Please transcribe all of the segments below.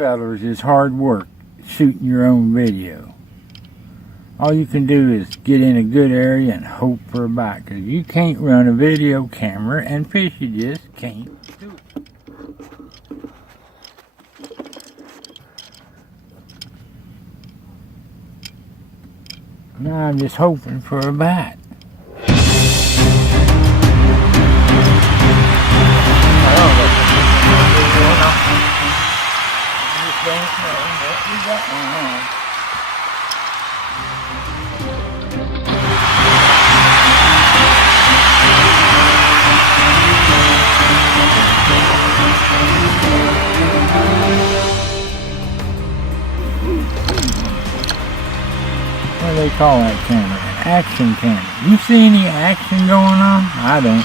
Fellas, it's hard work shooting your own video. All you can do is get in a good area and hope for a bite, because you can't run a video camera and fish. You just can't do it. Now I'm just hoping for a bite. What do they call that camera? An action camera. You see any action going on? I don't.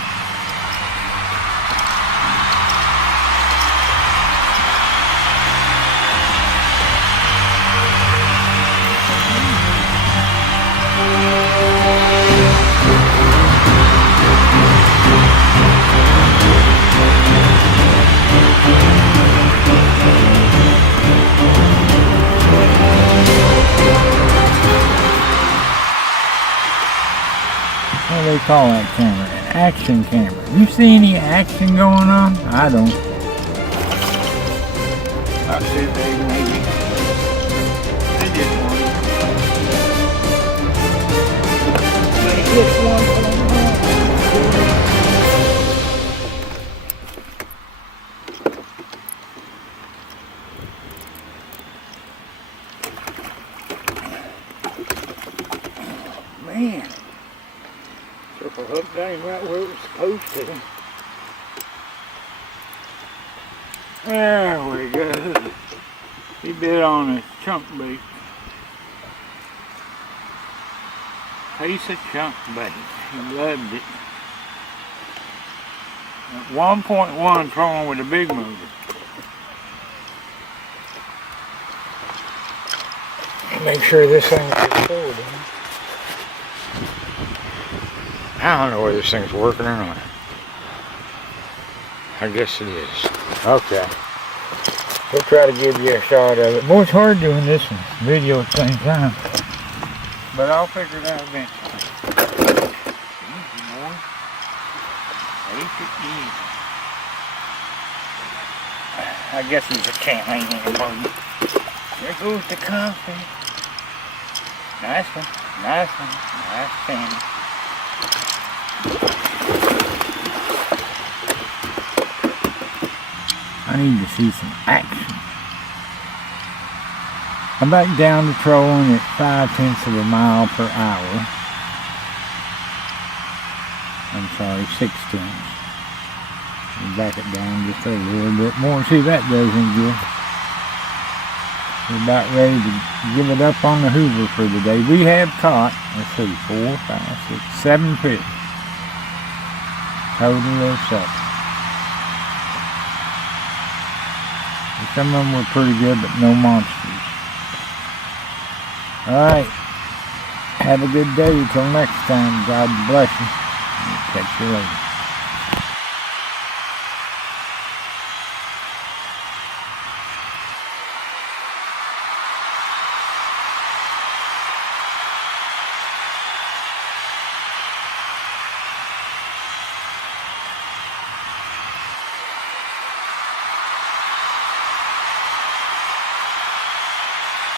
What do they call that camera? An action camera. You see any action going on? I don't. About too big, maybe. I just want it. But it gets one for the man. Triple hook down right where it was supposed to. There we go. He bit on a chunk bait. Piece of chunk bait. He loved it. At 1.1 trolling with a big motor. Make sure this thing is forward. I don't know whether this thing's working or not. I guess it is. Okay. We'll try to give you a shot of it. Boy, it's hard doing this one, video at the same time. But I'll figure it out eventually. Easy, boy. Take it easy. I guess he's a can't ain't anymore. There goes the coffee. Nice one. Nice one. Nice candy. I need to see some action. I'm back down to trolling at 0.5 miles per hour. I'm sorry, 6 tenths. Back it down just a little bit more. See, that doesn't good. We're about ready to give it up on the Hoover for the day. We have caught, let's see, 4, 5, 6, 7 fish. Total of 7. And some of them were pretty good, but no monsters. Alright. Have a good day. Till next time. God bless you. Catch you later.